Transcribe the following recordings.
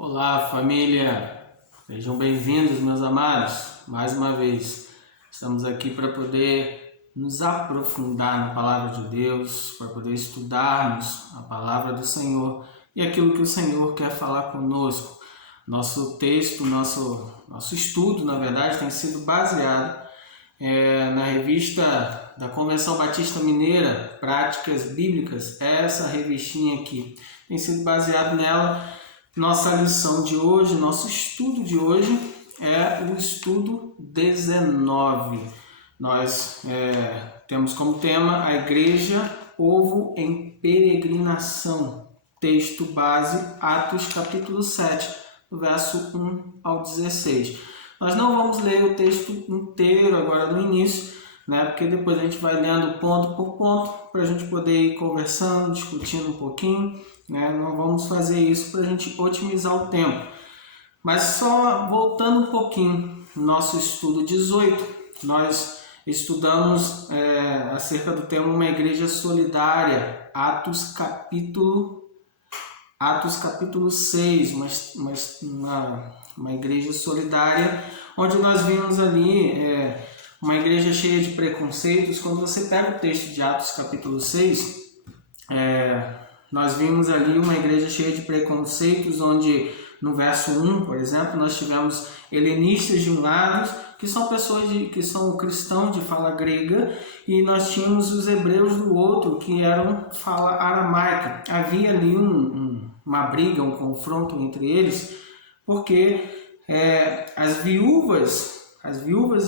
Olá, família! Sejam bem-vindos, meus amados. Mais uma vez, estamos aqui para poder nos aprofundar na Palavra de Deus, para poder estudarmos a Palavra do Senhor e aquilo que o Senhor quer falar conosco. Nosso texto, nosso estudo, na verdade, tem sido baseado na revista da Convenção Batista Mineira, Práticas Bíblicas. Essa revistinha aqui tem sido baseado nela. Nossa lição de hoje, nosso estudo de hoje é o estudo 19. Nós temos como tema a Igreja, Povo em Peregrinação. Texto base, Atos capítulo 7, do verso 1 ao 16. Nós não vamos ler o texto inteiro agora no início, porque depois a gente vai lendo ponto por ponto para a gente poder ir conversando, discutindo um pouquinho. Não vamos fazer isso para a gente otimizar o tempo. Mas só voltando um pouquinho no nosso estudo 18, nós estudamos acerca do tema uma igreja solidária, Atos capítulo 6, uma igreja solidária, onde nós vimos ali uma igreja cheia de preconceitos. Quando você pega o texto de Atos capítulo 6, nós vimos ali uma igreja cheia de preconceitos, onde no verso 1, por exemplo, nós tivemos helenistas de um lado, que são pessoas que são cristãos de fala grega, e nós tínhamos os hebreus do outro, que eram fala aramaica. Havia ali uma briga, um confronto entre eles, porque as viúvas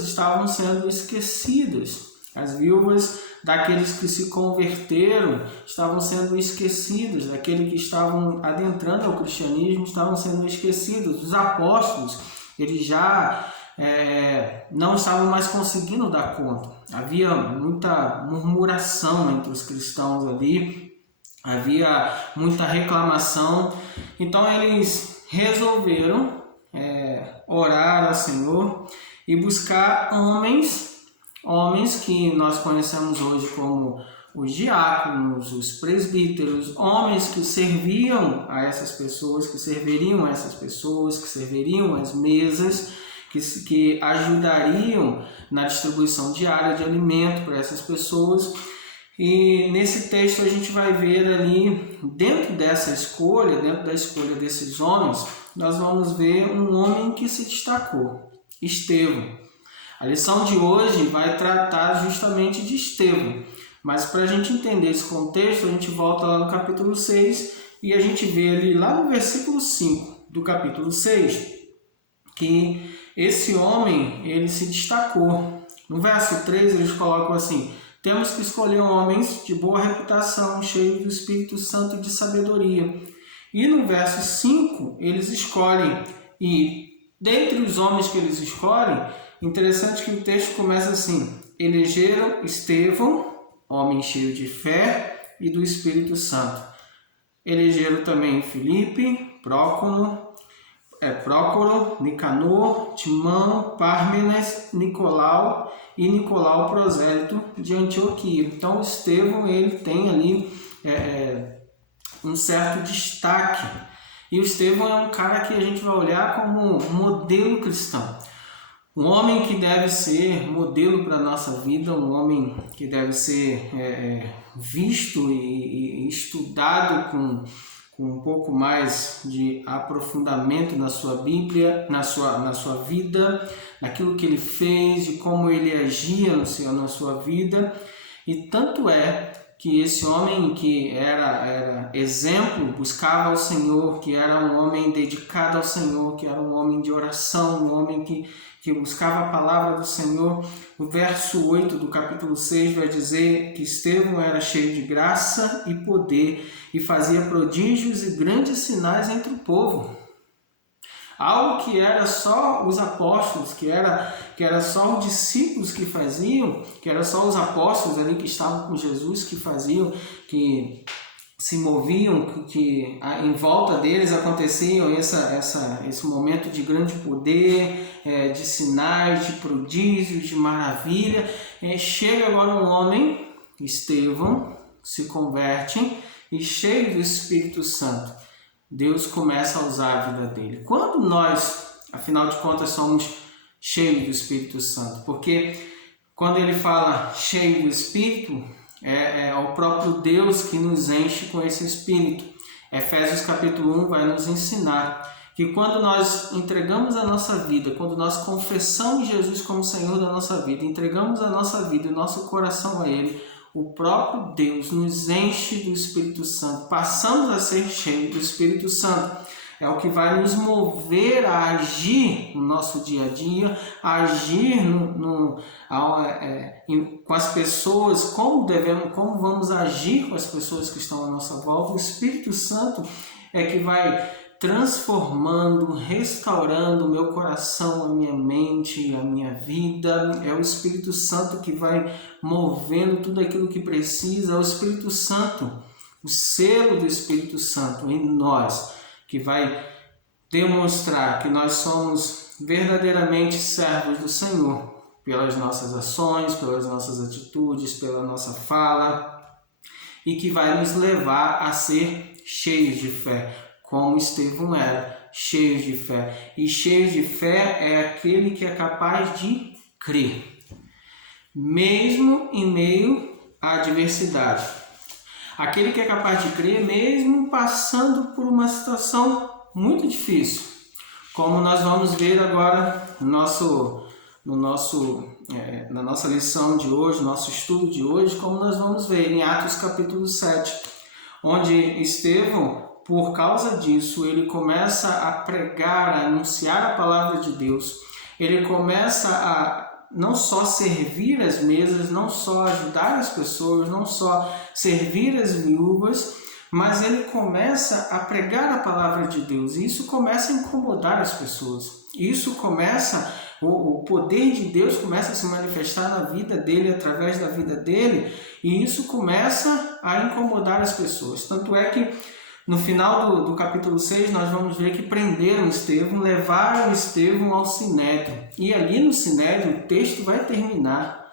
estavam sendo esquecidas. As viúvas daqueles que se converteram estavam sendo esquecidos, daqueles que estavam adentrando ao cristianismo estavam sendo esquecidos. Os apóstolos, eles já não estavam mais conseguindo dar conta. Havia muita murmuração entre os cristãos ali, havia muita reclamação. Então eles resolveram orar ao Senhor e buscar homens que nós conhecemos hoje como os diáconos, os presbíteros, homens que serviam a essas pessoas, que serviriam a essas pessoas, que serviriam as mesas, que ajudariam na distribuição diária de alimento para essas pessoas. E nesse texto a gente vai ver ali, dentro da escolha desses homens, nós vamos ver um homem que se destacou, Estevão. A lição de hoje vai tratar justamente de Estevão, mas para a gente entender esse contexto, a gente volta lá no capítulo 6 e a gente vê ali lá no versículo 5 do capítulo 6 que esse homem, ele se destacou. No verso 3 eles colocam assim: temos que escolher homens de boa reputação, cheios do Espírito Santo e de sabedoria. E no verso 5 eles escolhem, e dentre os homens que eles escolhem, interessante que o texto começa assim: elegeram Estevão, homem cheio de fé e do Espírito Santo. Elegeram também Filipe, Prócoro, Nicanor, Timão, Pármenas, Nicolau e Nicolau prosélito de Antioquia. Então Estevão, ele tem ali um certo destaque. E o Estevão é um cara que a gente vai olhar como modelo cristão. Um homem que deve ser modelo para a nossa vida, um homem que deve ser visto e estudado com um pouco mais de aprofundamento na sua Bíblia, na sua vida, naquilo que ele fez, de como ele agia na sua vida. E tanto é que esse homem que era exemplo, buscava ao Senhor, que era um homem dedicado ao Senhor, que era um homem de oração, um homem que buscava a palavra do Senhor. O verso 8 do capítulo 6 vai dizer que Estevão era cheio de graça e poder e fazia prodígios e grandes sinais entre o povo. Algo que era só os apóstolos, que era só os discípulos que faziam, que era só os apóstolos ali que estavam com Jesus que faziam, que se moviam, que em volta deles aconteciam esse momento de grande poder, de sinais, de prodígios, de maravilha. Chega agora um homem, Estevão, se converte e cheio do Espírito Santo. Deus começa a usar a vida dele. Quando nós, afinal de contas, somos cheios do Espírito Santo? Porque quando ele fala cheio do Espírito, é o próprio Deus que nos enche com esse Espírito. Efésios capítulo 1 vai nos ensinar que quando nós entregamos a nossa vida, quando nós confessamos Jesus como Senhor da nossa vida, entregamos a nossa vida e o nosso coração a Ele, o próprio Deus nos enche do Espírito Santo, passamos a ser cheios do Espírito Santo. É o que vai nos mover a agir no nosso dia a dia, a agir com as pessoas, como vamos agir com as pessoas que estão à nossa volta. O Espírito Santo é que vai transformando, restaurando o meu coração, a minha mente, a minha vida. É o Espírito Santo que vai movendo tudo aquilo que precisa. É o Espírito Santo, o selo do Espírito Santo em nós, que vai demonstrar que nós somos verdadeiramente servos do Senhor, pelas nossas ações, pelas nossas atitudes, pela nossa fala, e que vai nos levar a ser cheios de fé, como Estevão era, cheios de fé. E cheios de fé é aquele que é capaz de crer, mesmo em meio à adversidade. Aquele que é capaz de crer mesmo passando por uma situação muito difícil, como nós vamos ver agora na nossa lição de hoje, nosso estudo de hoje, como nós vamos ver em Atos capítulo 7, onde Estevão, por causa disso, ele começa a pregar, a anunciar a palavra de Deus, ele começa a não só servir as mesas, não só ajudar as pessoas, não só servir as viúvas, mas ele começa a pregar a palavra de Deus. E isso começa a incomodar as pessoas. Isso começa, o poder de Deus começa a se manifestar na vida dele, através da vida dele, e isso começa a incomodar as pessoas. Tanto é que no final do capítulo 6, nós vamos ver que prenderam Estevão, levaram Estevão ao Sinédrio. E ali no Sinédrio, o texto vai terminar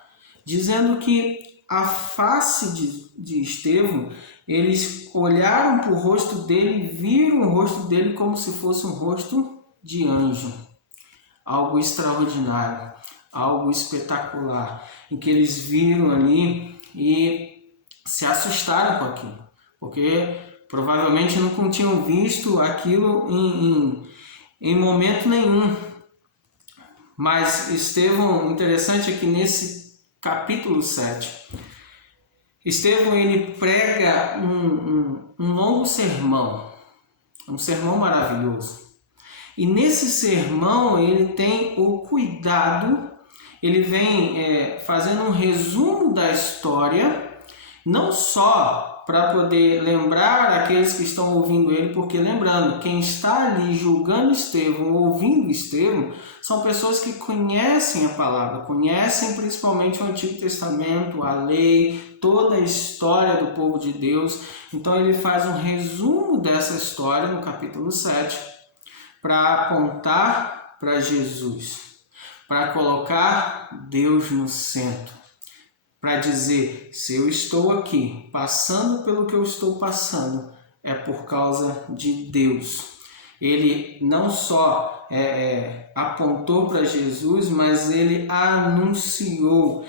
dizendo que a face de Estevão, eles olharam para o rosto dele e viram o rosto dele como se fosse um rosto de anjo. Algo extraordinário, algo espetacular, em que eles viram ali e se assustaram com aquilo, porque provavelmente não tinham visto aquilo em momento nenhum. Mas Estevão, interessante é que nesse capítulo 7, Estevão ele prega um longo sermão, um sermão maravilhoso. E nesse sermão ele tem o cuidado, ele vem fazendo um resumo da história, não só para poder lembrar aqueles que estão ouvindo ele, porque lembrando, quem está ali julgando Estevão, ouvindo Estevão, são pessoas que conhecem a palavra, conhecem principalmente o Antigo Testamento, a lei, toda a história do povo de Deus. Então ele faz um resumo dessa história no capítulo 7, para apontar para Jesus, para colocar Deus no centro. Para dizer, se eu estou aqui passando pelo que eu estou passando, é por causa de Deus. Ele não só apontou para Jesus, mas ele anunciou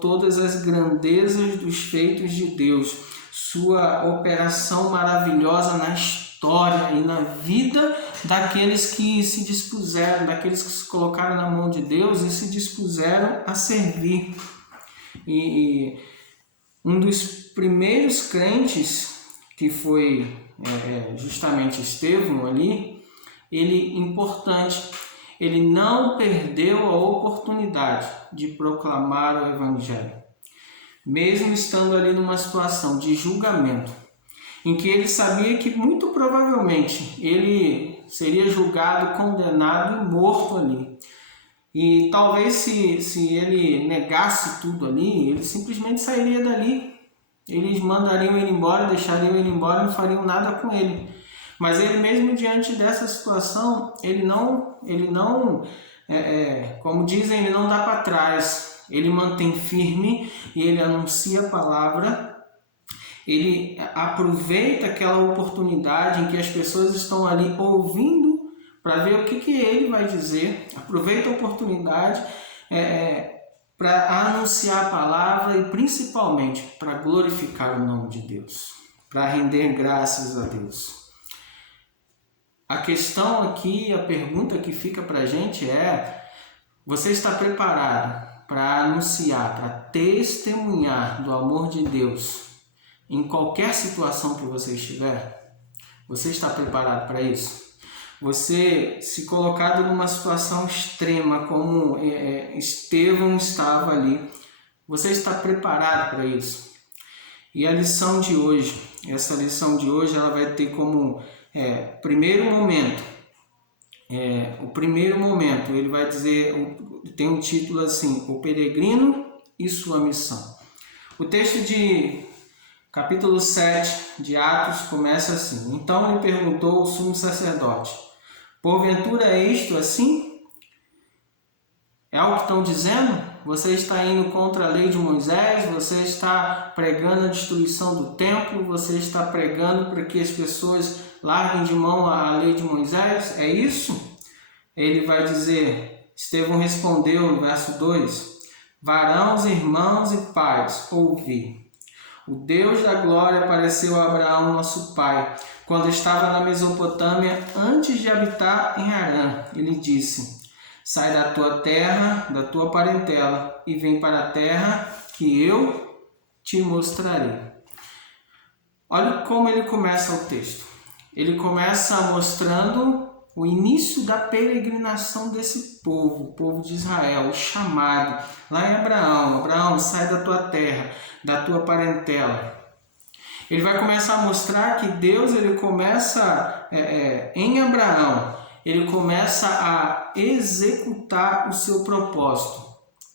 todas as grandezas dos feitos de Deus, sua operação maravilhosa na história e na vida daqueles que se dispuseram, daqueles que se colocaram na mão de Deus e se dispuseram a servir. E um dos primeiros crentes, que foi justamente Estevão ali, ele importante, ele não perdeu a oportunidade de proclamar o Evangelho, mesmo estando ali numa situação de julgamento, em que ele sabia que muito provavelmente ele seria julgado, condenado e morto ali. E talvez se ele negasse tudo ali, ele simplesmente sairia dali. Eles mandariam ele embora, deixariam ele embora e não fariam nada com ele. Mas ele mesmo diante dessa situação, ele não como dizem, ele não dá para trás. Ele mantém firme e ele anuncia a palavra. Ele aproveita aquela oportunidade em que as pessoas estão ali ouvindo para ver o que ele vai dizer, aproveita a oportunidade para anunciar a palavra e principalmente para glorificar o nome de Deus, para render graças a Deus. A questão aqui, a pergunta que fica para a gente é: você está preparado para anunciar, para testemunhar do amor de Deus em qualquer situação que você estiver? Você está preparado para isso? Você, se colocado numa situação extrema, como Estevão estava ali, você está preparado para isso? E a lição de hoje, essa lição de hoje, ela vai ter como primeiro momento, o primeiro momento, ele vai dizer, tem um título assim: o peregrino e sua missão. O texto de capítulo 7 de Atos começa assim: então lhe perguntou o sumo sacerdote: porventura é isto assim? É o que estão dizendo? Você está indo contra a lei de Moisés? Você está pregando a destruição do templo? Você está pregando para que as pessoas larguem de mão a lei de Moisés? É isso? Ele vai dizer, Estevão respondeu no verso 2: varãos, irmãos e pais, ouvi. O Deus da glória apareceu a Abraão, nosso pai, quando estava na Mesopotâmia, antes de habitar em Harã. Ele disse: sai da tua terra, da tua parentela, e vem para a terra que eu te mostrarei. Olha como ele começa o texto. Ele começa mostrando o início da peregrinação desse povo, o povo de Israel, o chamado. Lá em Abraão: Abraão, sai da tua terra, da tua parentela. Ele vai começar a mostrar que Deus, ele começa em Abraão, ele começa a executar o seu propósito,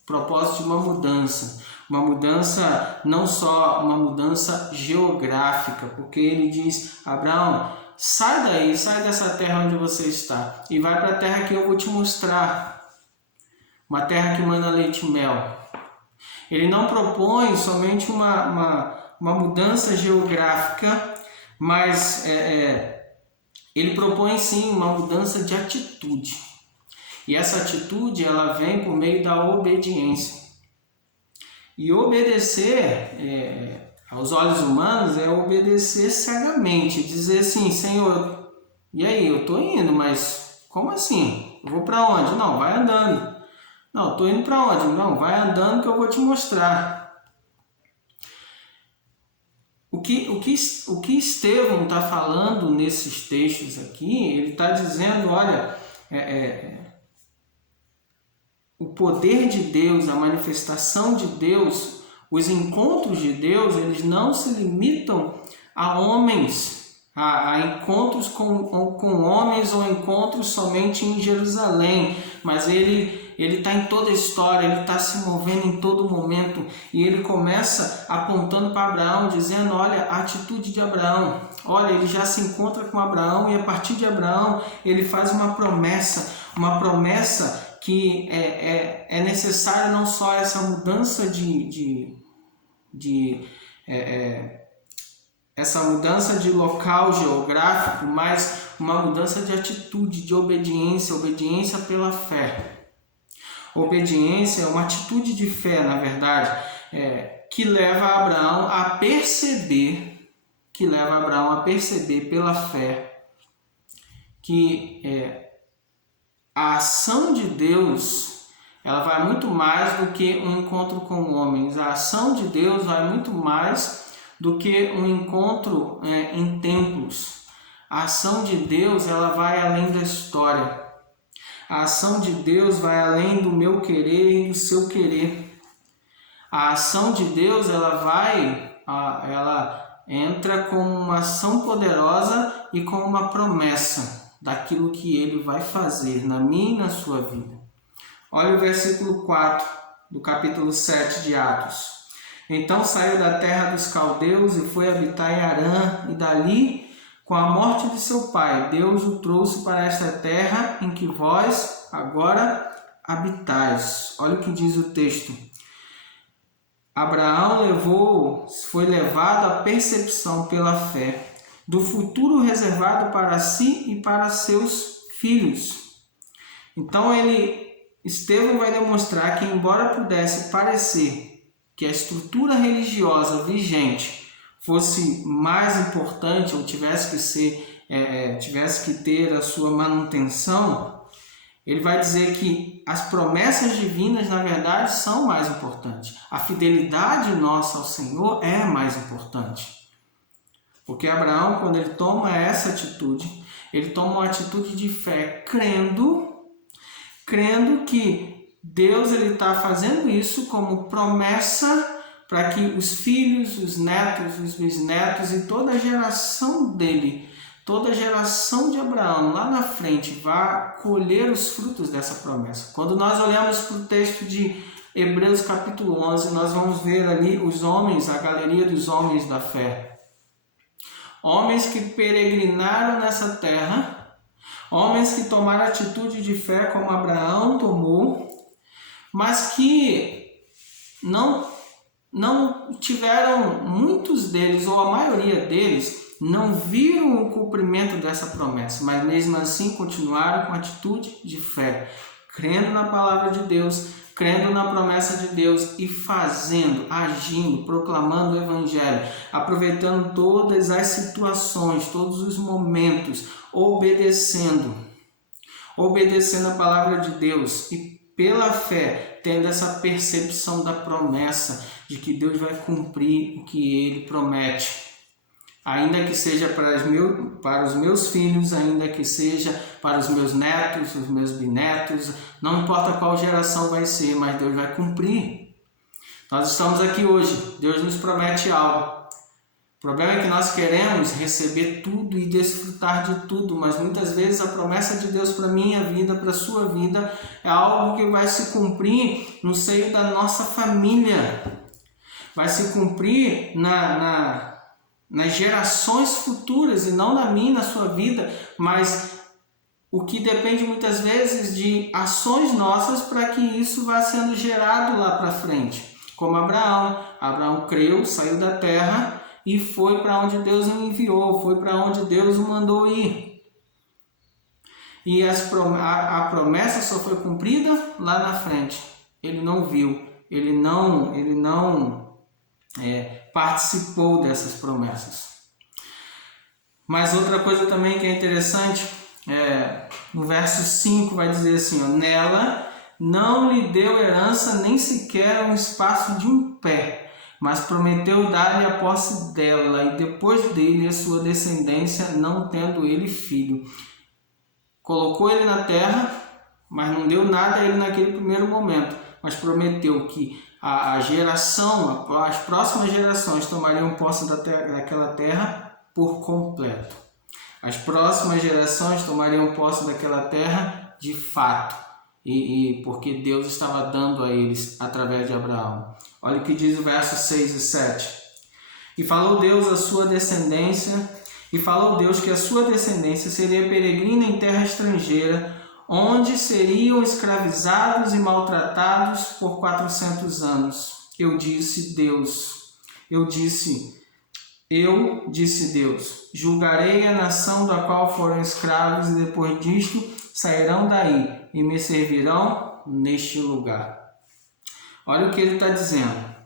o propósito de uma mudança não só uma mudança geográfica, porque ele diz: Abraão, sai daí, sai dessa terra onde você está e vai para a terra que eu vou te mostrar, uma terra que manda leite e mel. Ele não propõe somente uma mudança geográfica, mas ele propõe sim uma mudança de atitude. E essa atitude, ela vem por meio da obediência. E obedecer aos olhos humanos é obedecer cegamente, dizer assim: Senhor, e aí, eu estou indo, mas como assim? Eu vou para onde? Não, vai andando. Não, estou indo para onde? Não, vai andando que eu vou te mostrar. O que Estevão está falando nesses textos aqui, ele está dizendo: olha, o poder de Deus, a manifestação de Deus, os encontros de Deus, eles não se limitam a homens, a encontros com homens ou encontros somente em Jerusalém, mas ele está em toda a história, ele está se movendo em todo momento. E ele começa apontando para Abraão, dizendo: olha, a atitude de Abraão, olha, ele já se encontra com Abraão, e a partir de Abraão ele faz uma promessa que é necessária não só essa mudança essa mudança de local geográfico, mas uma mudança de atitude, de obediência pela fé. Obediência é uma atitude de fé, na verdade, que leva Abraão a perceber pela fé que a ação de Deus, ela vai muito mais do que um encontro com homens. A ação de Deus vai muito mais do que um encontro em templos. A ação de Deus, ela vai além da história. A ação de Deus vai além do meu querer e do seu querer. A ação de Deus, ela entra com uma ação poderosa e com uma promessa daquilo que ele vai fazer na minha e na sua vida. Olha o versículo 4 do capítulo 7 de Atos. Então saiu da terra dos caldeus e foi habitar em Harã, e dali, com a morte de seu pai, Deus o trouxe para esta terra em que vós agora habitais. Olha o que diz o texto. Abraão foi levado à percepção pela fé do futuro reservado para si e para seus filhos. Então Estevão vai demonstrar que, embora pudesse parecer que a estrutura religiosa vigente fosse mais importante ou tivesse que ter a sua manutenção, ele vai dizer que as promessas divinas, na verdade, são mais importantes. A fidelidade nossa ao Senhor é mais importante. Porque Abraão, quando ele toma essa atitude, ele toma uma atitude de fé, crendo que Deus está fazendo isso como promessa para que os filhos, os netos, os bisnetos e toda a geração dele, toda a geração de Abraão lá na frente vá colher os frutos dessa promessa. Quando nós olhamos para o texto de Hebreus capítulo 11, nós vamos ver ali os homens, a galeria dos homens da fé. Homens que peregrinaram nessa terra, homens que tomaram atitude de fé como Abraão tomou, mas que não tiveram, muitos deles, ou a maioria deles, não viram o cumprimento dessa promessa, mas mesmo assim continuaram com atitude de fé, crendo na palavra de Deus, crendo na promessa de Deus e fazendo, agindo, proclamando o Evangelho, aproveitando todas as situações, todos os momentos, obedecendo a palavra de Deus e pela fé, tendo essa percepção da promessa de que Deus vai cumprir o que Ele promete. Ainda que seja para os meus filhos, ainda que seja para os meus netos, os meus bisnetos, não importa qual geração vai ser, mas Deus vai cumprir. Nós estamos aqui hoje, Deus nos promete algo. O problema é que nós queremos receber tudo e desfrutar de tudo, mas muitas vezes a promessa de Deus para a minha vida, para a sua vida, é algo que vai se cumprir no seio da nossa família. Vai se cumprir nas gerações futuras e não na minha, na sua vida, mas o que depende muitas vezes de ações nossas para que isso vá sendo gerado lá para frente. Como Abraão creu, saiu da terra e foi para onde Deus o enviou, foi para onde Deus o mandou ir. E a promessa só foi cumprida lá na frente. Ele não viu, ele não participou dessas promessas. Mas outra coisa também que é interessante, no verso 5 vai dizer assim, nela não lhe deu herança nem sequer um espaço de um pé, mas prometeu dar-lhe a posse dela, e depois dele a sua descendência, não tendo ele filho. Colocou ele na terra, mas não deu nada a ele naquele primeiro momento, mas prometeu que as próximas gerações tomariam posse daquela terra por completo. As próximas gerações tomariam posse daquela terra de fato, e porque Deus estava dando a eles através de Abraão. Olha o que diz o verso 6 e 7. E falou Deus que a sua descendência seria peregrina em terra estrangeira, onde seriam escravizados e maltratados por 400 anos. Eu disse Deus, julgarei a nação da qual foram escravos, e depois disto sairão daí e me servirão neste lugar. Olha o que ele está dizendo.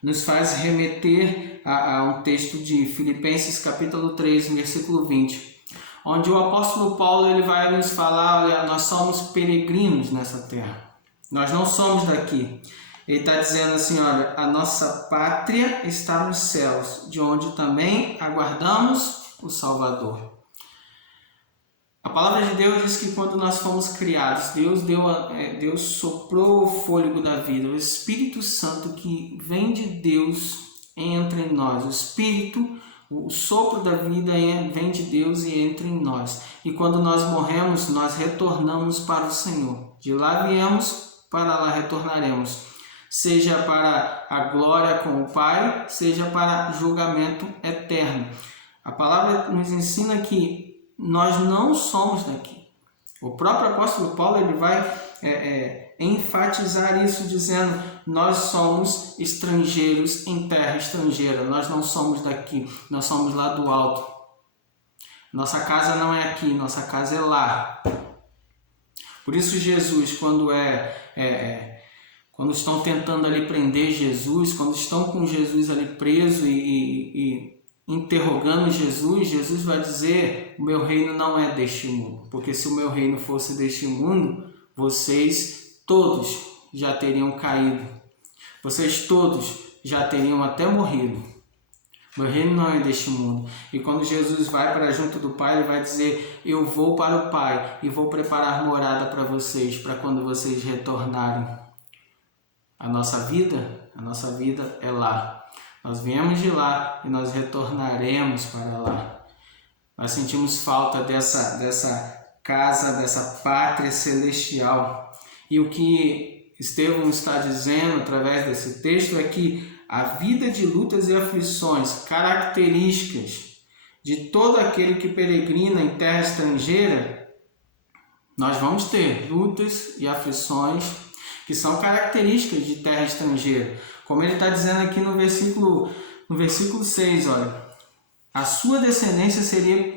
Nos faz remeter a um texto de Filipenses capítulo 3, versículo 20, onde o apóstolo Paulo ele vai nos falar, olha, nós somos peregrinos nessa terra. Nós não somos daqui. Ele está dizendo assim, olha, a nossa pátria está nos céus, de onde também aguardamos o Salvador. A palavra de Deus diz que quando nós fomos criados, Deus soprou o fôlego da vida, o Espírito Santo que vem de Deus entra em nós. O Espírito, o sopro da vida vem de Deus e entra em nós. E quando nós morremos, nós retornamos para o Senhor. De lá viemos, para lá retornaremos. Seja para a glória com o Pai, seja para julgamento eterno. A palavra nos ensina que nós não somos daqui. O próprio apóstolo Paulo ele vai enfatizar isso, dizendo: nós somos estrangeiros em terra estrangeira, nós não somos daqui, nós somos lá do alto. Nossa casa não é aqui, nossa casa é lá. Por isso Jesus, quando estão tentando ali prender Jesus, quando estão com Jesus ali preso e interrogando Jesus, Jesus vai dizer: o meu reino não é deste mundo, porque se o meu reino fosse deste mundo, vocês todos já teriam caído, vocês todos já teriam até morrido. Meu reino não é deste mundo. E quando Jesus vai para junto do Pai, ele vai dizer: eu vou para o Pai e vou preparar morada para vocês, para quando vocês retornarem. A nossa vida é lá. Nós viemos de lá e nós retornaremos para lá. Nós sentimos falta dessa casa, dessa pátria celestial. E o que Estevão está dizendo através desse texto é que a vida de lutas e aflições, características de todo aquele que peregrina em terra estrangeira, nós vamos ter lutas e aflições que são características de terra estrangeira. Como ele está dizendo aqui no versículo 6, olha: a sua descendência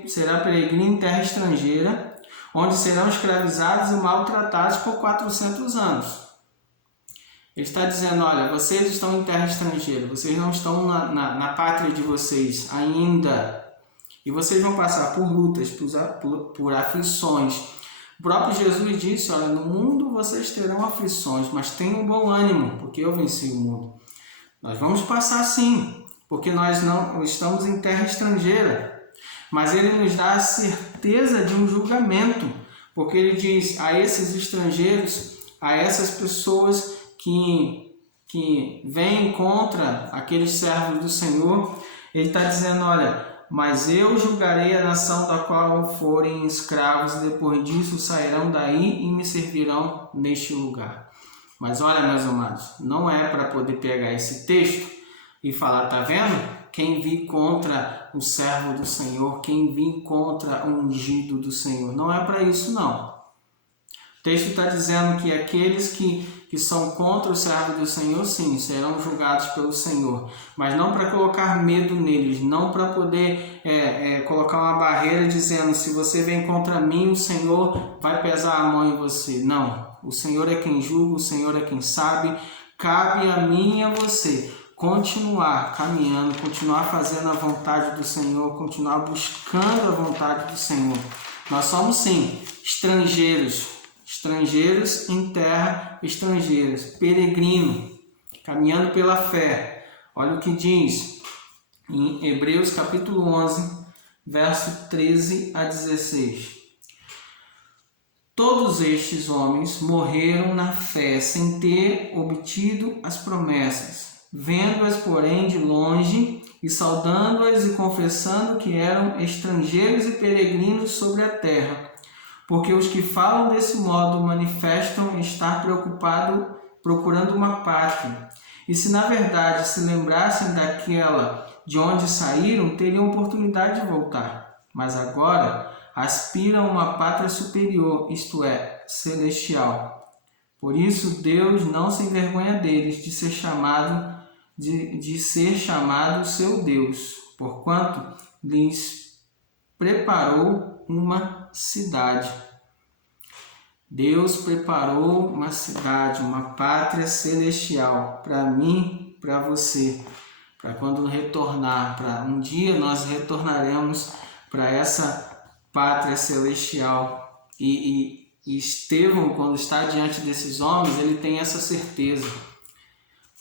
será peregrina em terra estrangeira, onde serão escravizados e maltratados por 400 anos. Ele está dizendo: olha, vocês estão em terra estrangeira, vocês não estão na pátria de vocês ainda, e vocês vão passar por lutas, por aflições. O próprio Jesus disse: olha, no mundo vocês terão aflições, mas tenham bom ânimo, porque eu venci o mundo. Nós vamos passar sim, porque nós não estamos em terra estrangeira, mas ele nos dá a certeza de um julgamento, porque ele diz a esses estrangeiros, a essas pessoas que vêm contra aqueles servos do Senhor, ele está dizendo: olha, mas eu julgarei a nação da qual forem escravos, e depois disso sairão daí e me servirão neste lugar. Mas olha, meus amados, não é para poder pegar esse texto e falar: tá vendo? Quem vir contra o servo do Senhor, quem vir contra o ungido do Senhor. Não é para isso, não. O texto está dizendo que aqueles que são contra o servo do Senhor, sim, serão julgados pelo Senhor. Mas não para colocar medo neles, não para poder colocar uma barreira dizendo: se você vem contra mim, o Senhor vai pesar a mão em você. Não, o Senhor é quem julga, o Senhor é quem sabe. Cabe a mim e a você continuar caminhando, continuar fazendo a vontade do Senhor, continuar buscando a vontade do Senhor. Nós somos, sim, estrangeiros em terra estrangeiras, peregrino, caminhando pela fé. Olha o que diz em Hebreus capítulo 11, verso 13 a 16. Todos estes homens morreram na fé, sem ter obtido as promessas, vendo-as, porém, de longe, e saudando-as e confessando que eram estrangeiros e peregrinos sobre a terra. Porque os que falam desse modo manifestam estar procurando uma pátria. E se na verdade se lembrassem daquela de onde saíram, teriam oportunidade de voltar. Mas agora aspiram a uma pátria superior, isto é, celestial. Por isso Deus não se envergonha deles de ser chamado seu Deus, porquanto lhes preparou uma cidade. Deus preparou uma cidade, uma pátria celestial para mim, para você, para quando retornar, para um dia nós retornaremos para essa pátria celestial. E Estevão, quando está diante desses homens, ele tem essa certeza,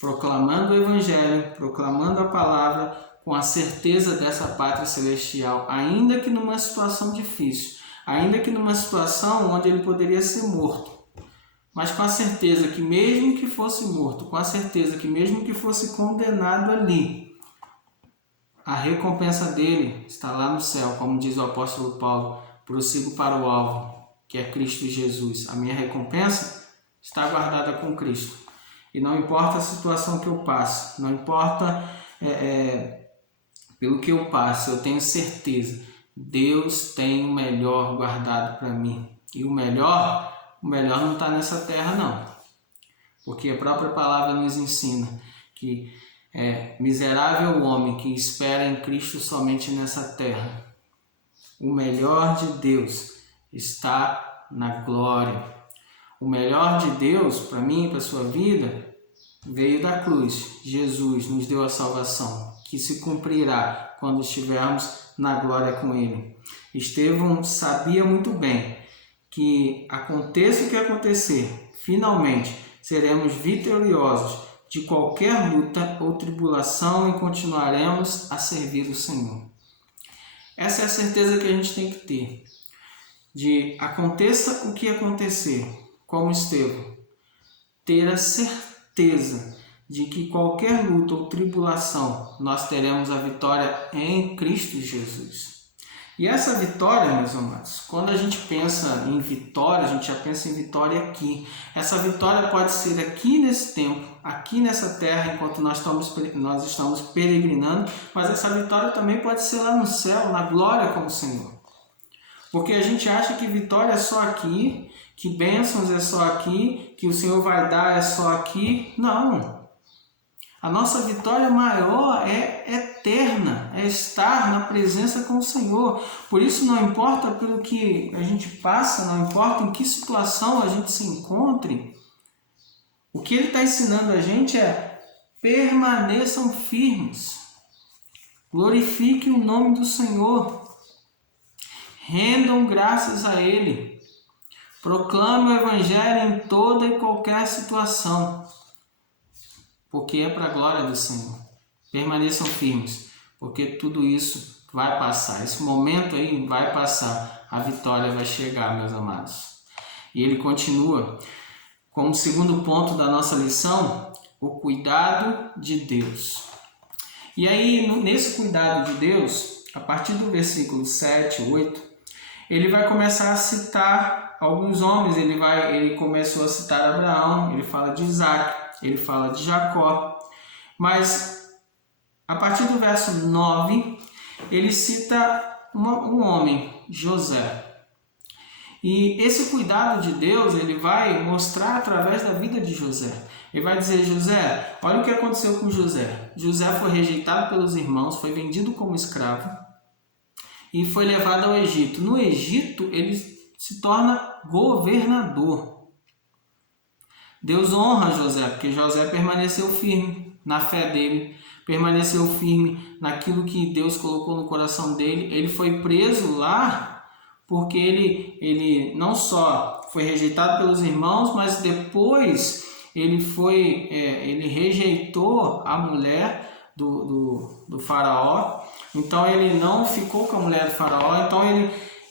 proclamando o Evangelho, proclamando a palavra, com a certeza dessa pátria celestial, ainda que numa situação difícil, ainda que numa situação onde ele poderia ser morto, mas com a certeza que mesmo que fosse morto, com a certeza que mesmo que fosse condenado ali, a recompensa dele está lá no céu, como diz o apóstolo Paulo: prossigo para o alvo, que é Cristo Jesus. A minha recompensa está guardada com Cristo. E não importa a situação que eu passe, não importa pelo que eu passo, eu tenho certeza, Deus tem o melhor guardado para mim. E o melhor não está nessa terra, não. porque a própria palavra nos ensina que é miserável o homem que espera em Cristo somente nessa terra. O melhor de Deus está na glória. O melhor de Deus, para mim e para a sua vida, veio da cruz. Jesus nos deu a salvação, que se cumprirá quando estivermos na glória com Ele. Estevão sabia muito bem que aconteça o que acontecer, finalmente seremos vitoriosos de qualquer luta ou tribulação e continuaremos a servir o Senhor. Essa é a certeza que a gente tem que ter. De aconteça o que acontecer, como Estevão, ter a certeza de que qualquer luta ou tribulação nós teremos a vitória em Cristo Jesus. E essa vitória, meus amados, quando a gente pensa em vitória, a gente já pensa em vitória aqui. Essa vitória pode ser aqui nesse tempo, aqui nessa terra, enquanto nós estamos peregrinando, mas essa vitória também pode ser lá no céu, na glória com o Senhor. Porque a gente acha que vitória é só aqui, que bênçãos é só aqui, que o Senhor vai dar é só aqui. Não. A nossa vitória maior é eterna, é estar na presença com o Senhor. Por isso não importa pelo que a gente passa, não importa em que situação a gente se encontre, o que Ele está ensinando a gente é permaneçam firmes, glorifiquem o nome do Senhor, rendam graças a Ele, proclamem o Evangelho em toda e qualquer situação, porque é para a glória do Senhor. Permaneçam firmes, porque tudo isso vai passar. Esse momento aí vai passar. A vitória vai chegar, meus amados. E ele continua, como segundo ponto da nossa lição, o cuidado de Deus. E aí, nesse cuidado de Deus, a partir do versículo 7, 8, ele vai começar a citar alguns homens. Ele começou a citar Abraão, ele fala de Isaac, ele fala de Jacó, mas a partir do verso 9, ele cita um homem, José. E esse cuidado de Deus, ele vai mostrar através da vida de José. Ele vai dizer, José, olha o que aconteceu com José. José foi rejeitado pelos irmãos, foi vendido como escravo e foi levado ao Egito. No Egito, ele se torna governador. Deus honra José, porque José permaneceu firme na fé dele, permaneceu firme naquilo que Deus colocou no coração dele. Ele foi preso lá porque ele não só foi rejeitado pelos irmãos, mas depois ele rejeitou a mulher do faraó. Então ele não ficou com a mulher do faraó. Então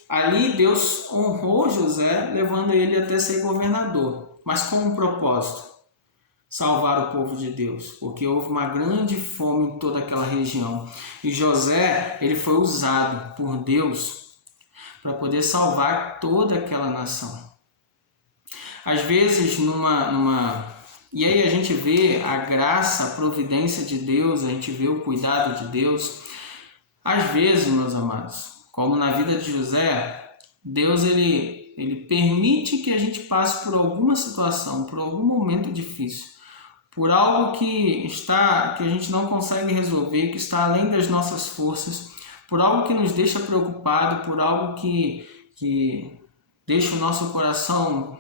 ali Deus honrou José, levando ele até ser governador. Mas com um propósito, salvar o povo de Deus, porque houve uma grande fome em toda aquela região. E José, ele foi usado por Deus para poder salvar toda aquela nação. Às vezes, e aí a gente vê a graça, a providência de Deus, a gente vê o cuidado de Deus. Às vezes, meus amados, como na vida de José, Deus ele permite que a gente passe por alguma situação, por algum momento difícil, por algo que a gente não consegue resolver, que está além das nossas forças, por algo que nos deixa preocupado, por algo que deixa o nosso coração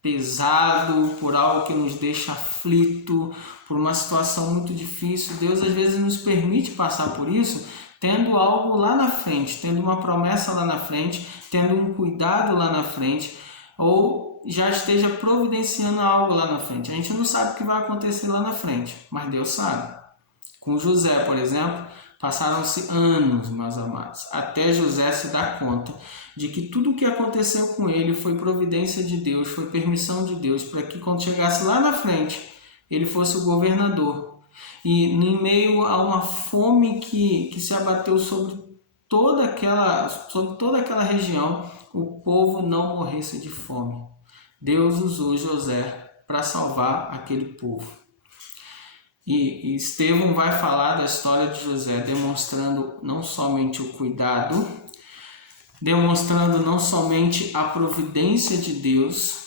pesado, por algo que nos deixa aflito, por uma situação muito difícil. Deus às vezes nos permite passar por isso, tendo algo lá na frente, tendo uma promessa lá na frente, tendo um cuidado lá na frente, ou já esteja providenciando algo lá na frente. A gente não sabe o que vai acontecer lá na frente, mas Deus sabe. Com José, por exemplo, passaram-se anos, meus amados, até José se dar conta de que tudo o que aconteceu com ele foi providência de Deus, foi permissão de Deus, para que quando chegasse lá na frente, ele fosse o governador. E em meio a uma fome que se abateu sobre toda aquela região, o povo não morresse de fome. Deus usou José para salvar aquele povo. E Estevão vai falar da história de José, demonstrando não somente o cuidado, demonstrando não somente a providência de Deus,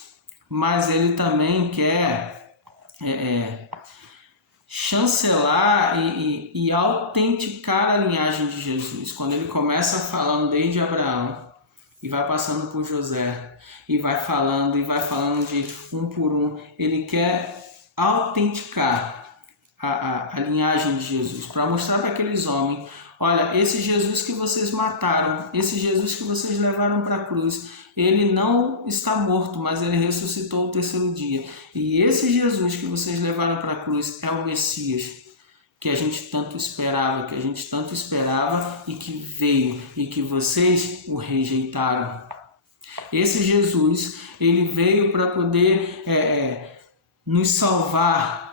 mas ele também quer chancelar e autenticar a linhagem de Jesus. Quando ele começa falando desde Abraão e vai passando por José e vai falando de um por um, ele quer autenticar a linhagem de Jesus, para mostrar para aqueles homens: olha, esse Jesus que vocês mataram, esse Jesus que vocês levaram para a cruz, ele não está morto, mas ele ressuscitou o terceiro dia. E esse Jesus que vocês levaram para a cruz é o Messias, que a gente tanto esperava, e que veio, e que vocês o rejeitaram. Esse Jesus, ele veio para poder nos salvar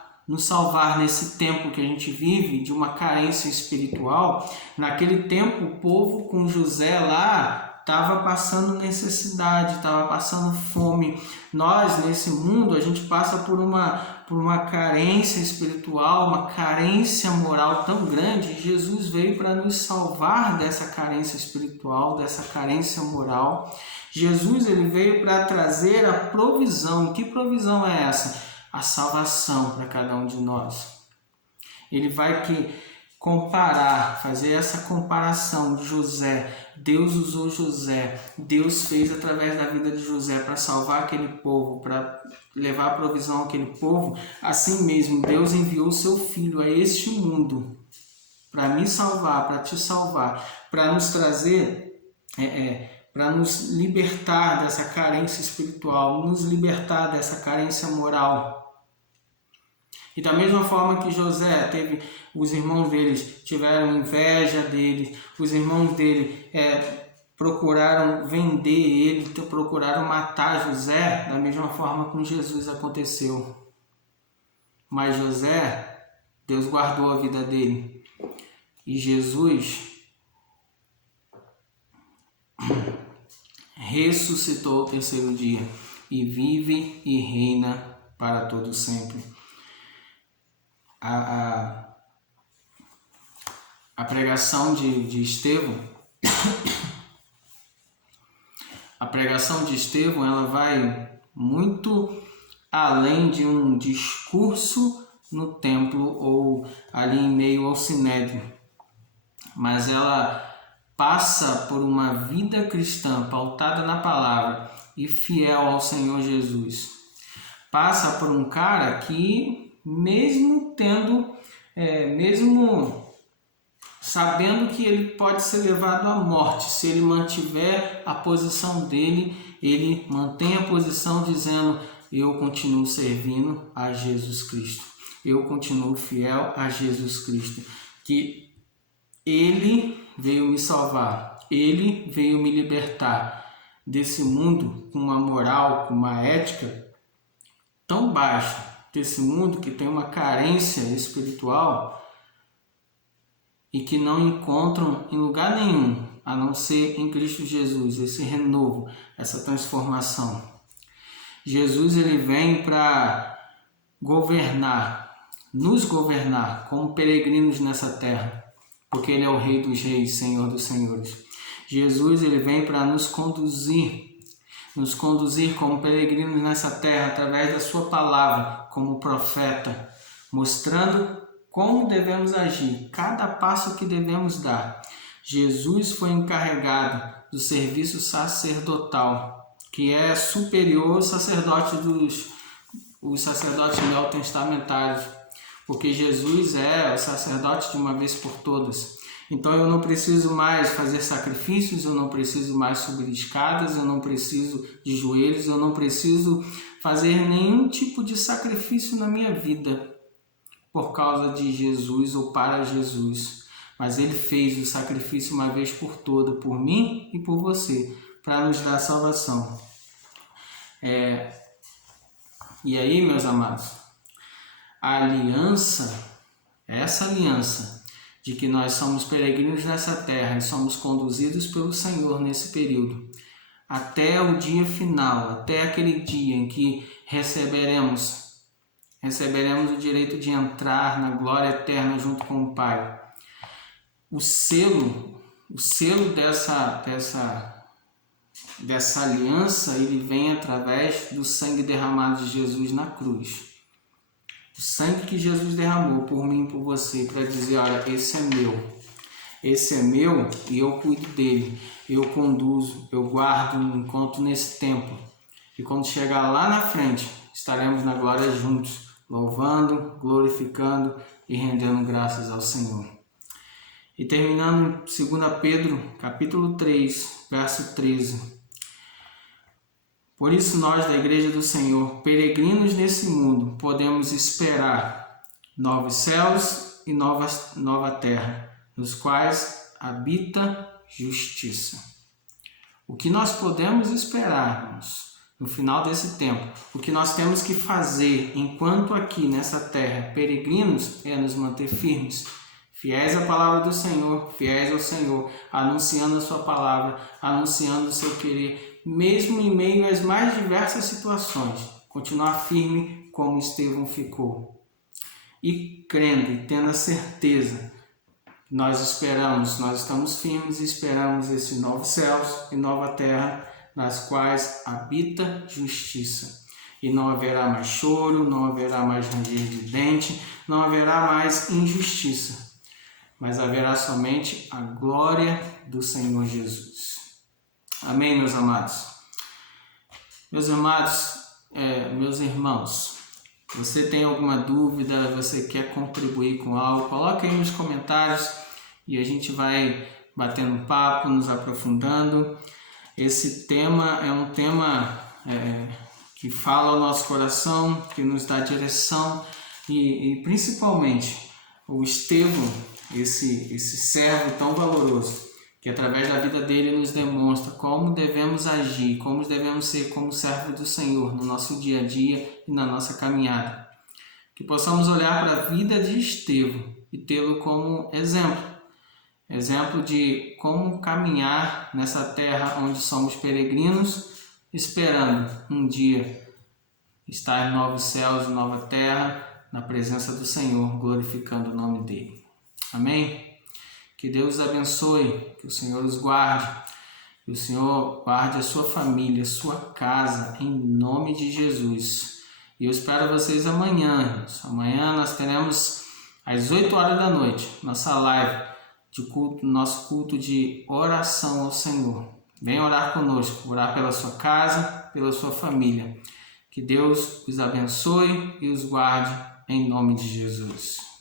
nesse tempo que a gente vive de uma carência espiritual. Naquele tempo, o povo com José lá estava passando necessidade, estava passando fome. Nós, nesse mundo, a gente passa por uma carência espiritual, uma carência moral tão grande. Jesus veio para nos salvar dessa carência espiritual, dessa carência moral. Jesus, ele veio para trazer a provisão. Que provisão é essa? A salvação para cada um de nós. Ele vai fazer essa comparação de José. Deus usou José, Deus fez através da vida de José para salvar aquele povo, para levar a provisão àquele povo. Assim mesmo, Deus enviou seu Filho a este mundo para me salvar, para te salvar, para nos trazer, para nos libertar dessa carência espiritual, nos libertar dessa carência moral. E da mesma forma que José teve, os irmãos deles tiveram inveja dele, os irmãos dele procuraram vender ele, procuraram matar José, da mesma forma com Jesus aconteceu. Mas José, Deus guardou a vida dele. E Jesus ressuscitou o terceiro dia e vive e reina para todo sempre. A pregação de Estevão, ela vai muito além de um discurso no templo ou ali em meio ao sinédrio, mas ela passa por uma vida cristã pautada na palavra e fiel ao Senhor Jesus. Passa por um cara que, mesmo sabendo que ele pode ser levado à morte, se ele mantiver a posição dele, ele mantém a posição dizendo: eu continuo servindo a Jesus Cristo, eu continuo fiel a Jesus Cristo, que ele veio me salvar, ele veio me libertar desse mundo com uma moral, com uma ética tão baixa, desse mundo que tem uma carência espiritual e que não encontram em lugar nenhum, a não ser em Cristo Jesus, esse renovo, essa transformação. Jesus, ele vem para nos governar como peregrinos nessa terra, porque ele é o Rei dos Reis, Senhor dos Senhores. Jesus, ele vem para nos conduzir como peregrinos nessa terra através da sua palavra, como profeta, mostrando como devemos agir, cada passo que devemos dar. Jesus foi encarregado do serviço sacerdotal, que é superior ao sacerdote os sacerdotes neotestamentários, porque Jesus é o sacerdote de uma vez por todas. Então eu não preciso mais fazer sacrifícios, eu não preciso mais subir escadas, eu não preciso de joelhos, eu não preciso fazer nenhum tipo de sacrifício na minha vida por causa de Jesus ou para Jesus. Mas ele fez o sacrifício uma vez por toda, por mim e por você, para nos dar salvação. E aí, meus amados, essa aliança de que nós somos peregrinos nessa terra e somos conduzidos pelo Senhor nesse período, até o dia final, até aquele dia em que receberemos o direito de entrar na glória eterna junto com o Pai. O selo dessa aliança, ele vem através do sangue derramado de Jesus na cruz. O sangue que Jesus derramou por mim e por você, para dizer, olha, esse é meu e eu cuido dele, eu conduzo, eu guardo enquanto nesse tempo. E quando chegar lá na frente, estaremos na glória juntos, louvando, glorificando e rendendo graças ao Senhor. E terminando em 2 Pedro, capítulo 3, verso 13. Por isso nós, da Igreja do Senhor, peregrinos nesse mundo, podemos esperar novos céus e nova terra, nos quais habita justiça. O que nós podemos esperar, irmãos, no final desse tempo, o que nós temos que fazer enquanto aqui nessa terra, peregrinos, é nos manter firmes, fiéis à palavra do Senhor, fiéis ao Senhor, anunciando a sua palavra, anunciando o seu querer, mesmo em meio às mais diversas situações, continuar firme como Estevão ficou. E crendo e tendo a certeza, nós estamos firmes e esperamos esses novos céus e nova terra, nas quais habita justiça. E não haverá mais choro, não haverá mais ranger de dente, não haverá mais injustiça, mas haverá somente a glória do Senhor Jesus. Amém, meus amados? Meus amados, meus irmãos, você tem alguma dúvida, você quer contribuir com algo, coloque aí nos comentários e a gente vai batendo papo, nos aprofundando. Esse tema é um tema que fala ao nosso coração, que nos dá direção e principalmente o Estevão, esse servo tão valoroso, que através da vida dele nos demonstra como devemos agir, como devemos ser como servo do Senhor no nosso dia a dia e na nossa caminhada. Que possamos olhar para a vida de Estevão e tê-lo como exemplo de como caminhar nessa terra onde somos peregrinos, esperando um dia estar em novos céus e nova terra, na presença do Senhor, glorificando o nome dele. Amém? Que Deus os abençoe, que o Senhor os guarde, que o Senhor guarde a sua família, a sua casa, em nome de Jesus. E eu espero vocês amanhã. Amanhã nós teremos às 8 horas da noite, nossa live de culto, nosso culto de oração ao Senhor. Venha orar conosco, orar pela sua casa, pela sua família. Que Deus os abençoe e os guarde em nome de Jesus.